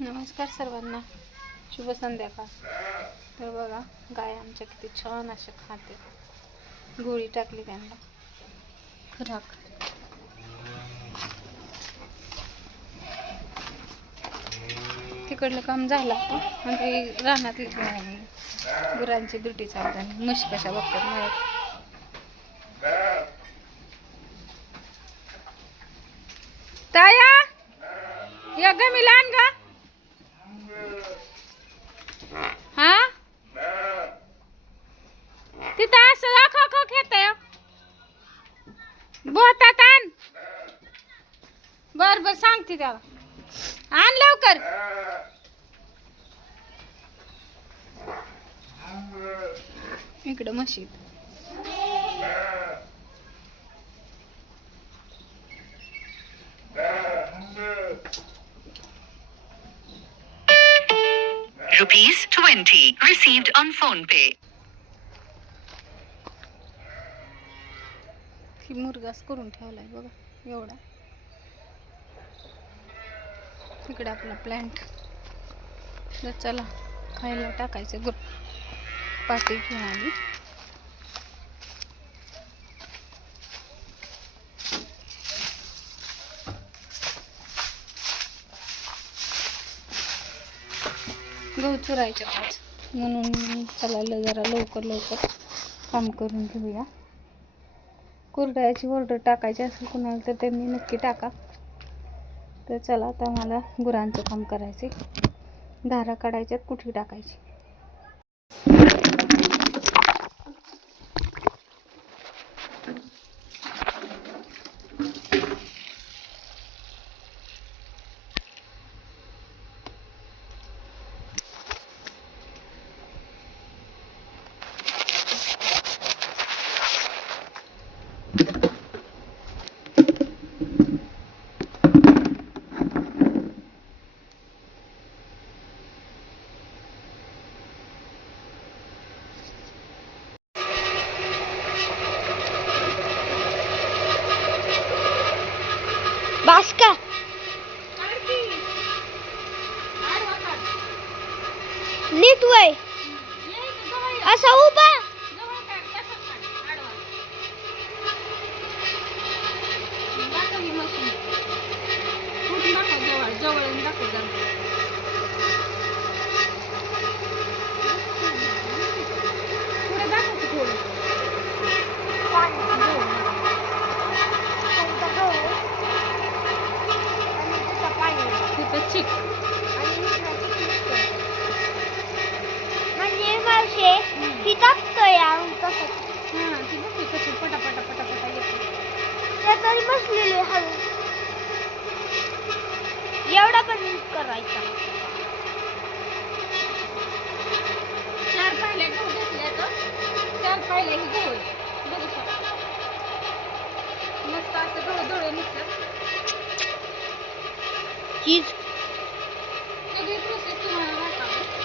नमस्कार सर्वांना, शुभ संध्याकाळ. तर बघा, गाय आमच्या किती छान अशा खाते. गोळी टाकली त्यांना खुराक. तिकडलं काम झालं आता. म्हणजे रानातली गुरांची ड्युटी चालू झाली. म्हशी कशा बघतात मला. ताया या गमीला आण गा. हा तिथं असं खो खो खेळतय. बोतात आण. बर बर सांगते त्याला. आण लवकर. इकडं म्हशी. ₹20 received on PhonePe. ही मुरगास करून ठेवलाय बघा एवढा. तिकडे आपला प्लांट. तर चला खायला टाकायचं. पाटी घेऊन आली. गहू चुरायचे पाच म्हणून चला जरा लवकर काम करून घेऊया. कुरडयाची ऑर्डर टाकायची असेल कुणाला तर त्यांनी नक्की टाका. तर चला आता मला गुरांचं काम करायचे. धारा काढायच्यात, कुठे टाकायची. बास्का नीट वय असा उभा. म्हणजे मावशे ही टाकतोय ती बघते कशी पटापटा येते. त्या तरी बसलेली हळू. एवढा पण करायचा. 4 पाहिल्या गहू घेतल्या तर 4 पाहिल्या ही गहू बघू शकता. मस्त असं डोळे निघतात. चीज सगळी प्रोसेस तुम्हाला दाखवते.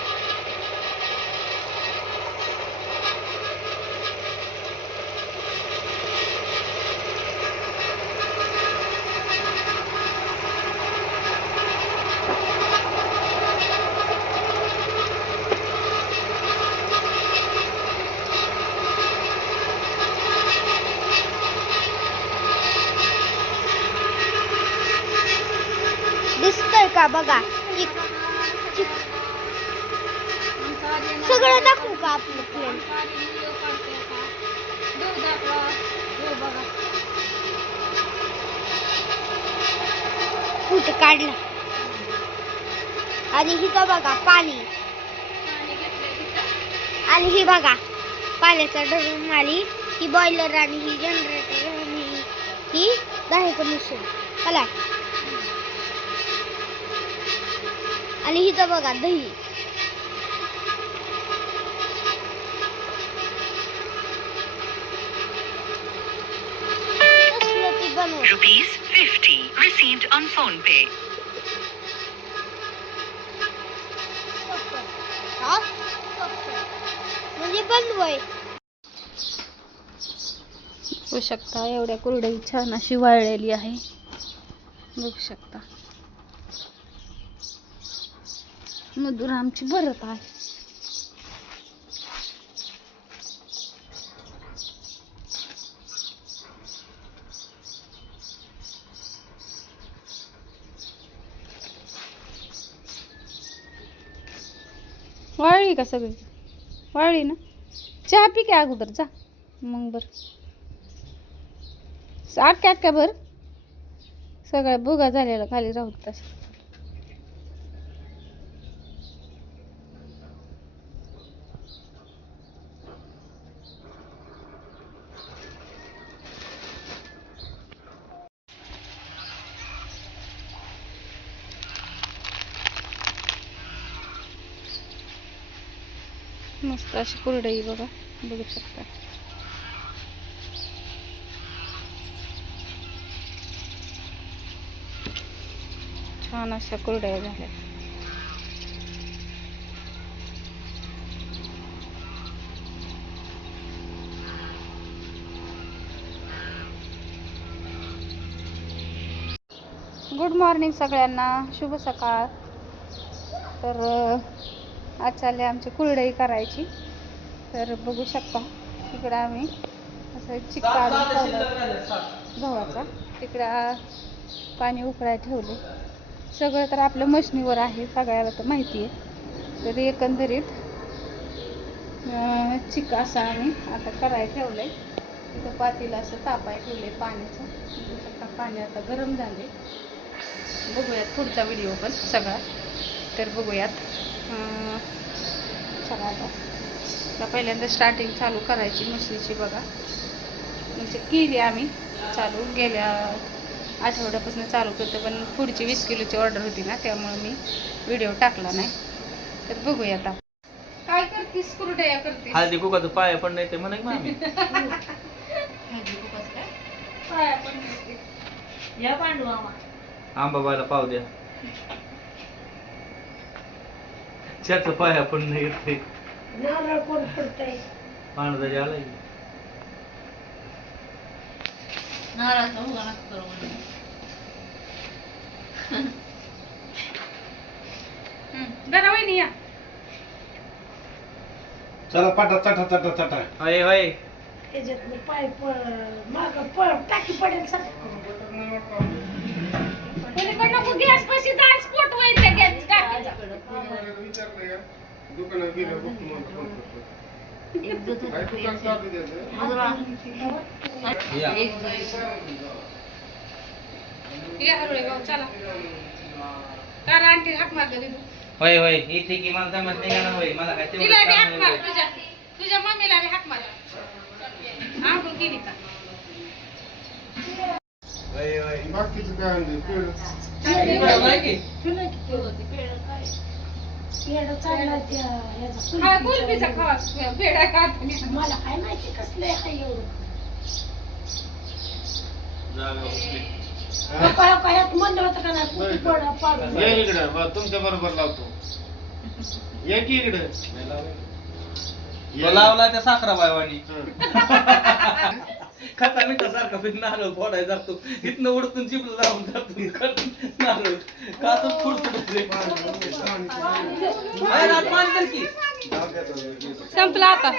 दिसतंय का बघा. सगळं दाखवू का आपलं प्लेन. कुठं काढला. आणि ही का बघा पाणी. आणि ही बघा पाण्याचा ड्रम आली. ही बॉयलर आणि ही जनरेटर आणि ही दह्याचं मशीन आला. आणि ही तर बघा दही. ₹50 received on PhonePe. म्हणजे बनवय. बघू शकता एवढ्या कुरडई छान अशी वाळलेली आहे. बघू शकता. मधुर आमची भरत आहे. वाळली का सगळी? वाळली ना. चहा पी की अगोदर जा, मग बर अख्ख्या भर. सगळ्या भुगा झालेला खाली राहू तसं. मस्त अशी कुरडई बघा, बघू शकता. छान अशा कुरडया झाल्या. गुड मॉर्निंग सगळ्यांना, शुभ सकाळ. तर आज चालले आमची कुरडई करायची. तर बघू शकता तिकडं आम्ही असं चिक्का गव्हाचा, तिकडं पाणी उकळायला ठेवले. सगळं तर आपल्या मशनीवर आहे, सगळ्याला तर माहिती आहे. तर एकंदरीत चिक्का असं आम्ही आता करायला ठेवलंय. तिथं पातेलं असं तापायला ठेवलंय पाण्याचं. बघू शकता पाणी आता गरम झाले. बघूयात पुढचा व्हिडिओ पण सगळा. तर बघूयात. चला आता पहिल्यांदा स्टार्टिंग चालू करायची मशीनची बघा. म्हणजे केली आम्ही चालू, गेल्या आठवड्यापासून चालू करते, पण पुढची 20 किलोची ऑर्डर होती ना, त्यामुळे मी व्हिडिओ टाकला नाही. तर बघूया आता. काय करतीस? कुरडया करतीस? हळदी कुकाचं पाया पण नाही ते म्हणा की मामी. पाया पण नाही. या पांडू मामा. आंबाबाईला पाव द्या. त्याचं पाया पण नाही येत ते. नारळ कोण पडतंय? पांढरा आलाय. नारळाचा उगा नका करू जरा वहिनी या. चला पाटा चटा चटा चटा. होय होय. त्याच्यातलं पाय माग टाकी पडेल नको गॅस पाशी जा, स्फोट होईल त्या गॅस टाकीचा. दुकानात गेलं बघ तुम्हाला या हरवळे भाऊ चला. कारण आंटी हाक मार दे. होय होय इथे की मला जमत नाही का होय. मला काय तिला बी हाक मार, तेवढं तुझ्या मम्मीला बी हाक मार. आंघोळ केली का? बाकीचं काय आणलं पेढं. हा कुल्फीचा खावा, पेढा खात नाही. मला काय माहिती कसलं आहे एवढं. काय म्हणलं होतं का नाही? ये इकडं तुमच्या बरोबर लावतो. ये की इकडं. तो लावला त्या साखरा बायवानी. खाता मिठा सारखा फिर नारळ फोडायला जातो. इथनं उडतून चिपलं लावून जातो नारळ. कासच फुडत रे. पाणी तर की संपला आता.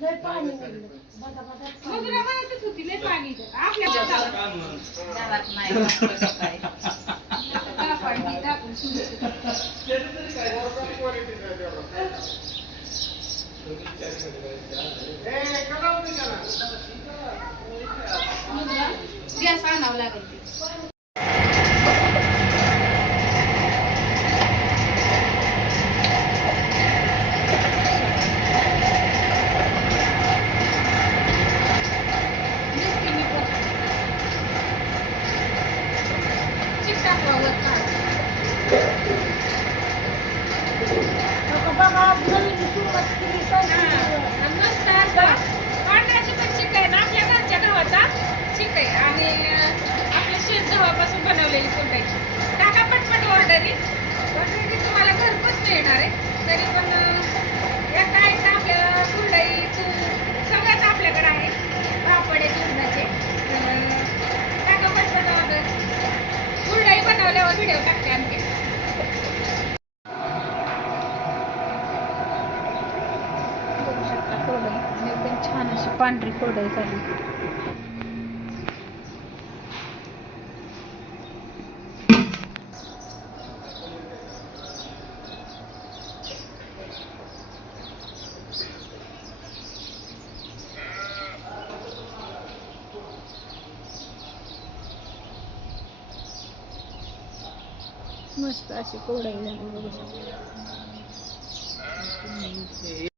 लय पाणी निघलं. बदा बदा मधुरा म्हणतच होती लय पाणी दे. आपल्या घरात नाही. टाकून गॅस आणावं लागेल. बघा नवीन सुरुवात केली मस्त असं पांढऱ्याची पण चिक आहे ना, आपल्या घरच्या गव्हाचा चिक आहे आणि आपल्या शेत गव्हापासून बनवलेली कुरडई. टाका पटपट ऑर्डरी तुम्हाला घरपोच मिळणार आहे. तरी पण एकदा एकदा आपल्या कुरडई सगळंच आपल्याकडे आहे. पापड आहे कुरडाचे. टाका पटपट ऑर्डर. कुरडई बनवल्यावर व्हिडिओ टाकते आणखी. पांढरी कोरडई झाली. मस्त अशी कोरडई झाली बघू शकता.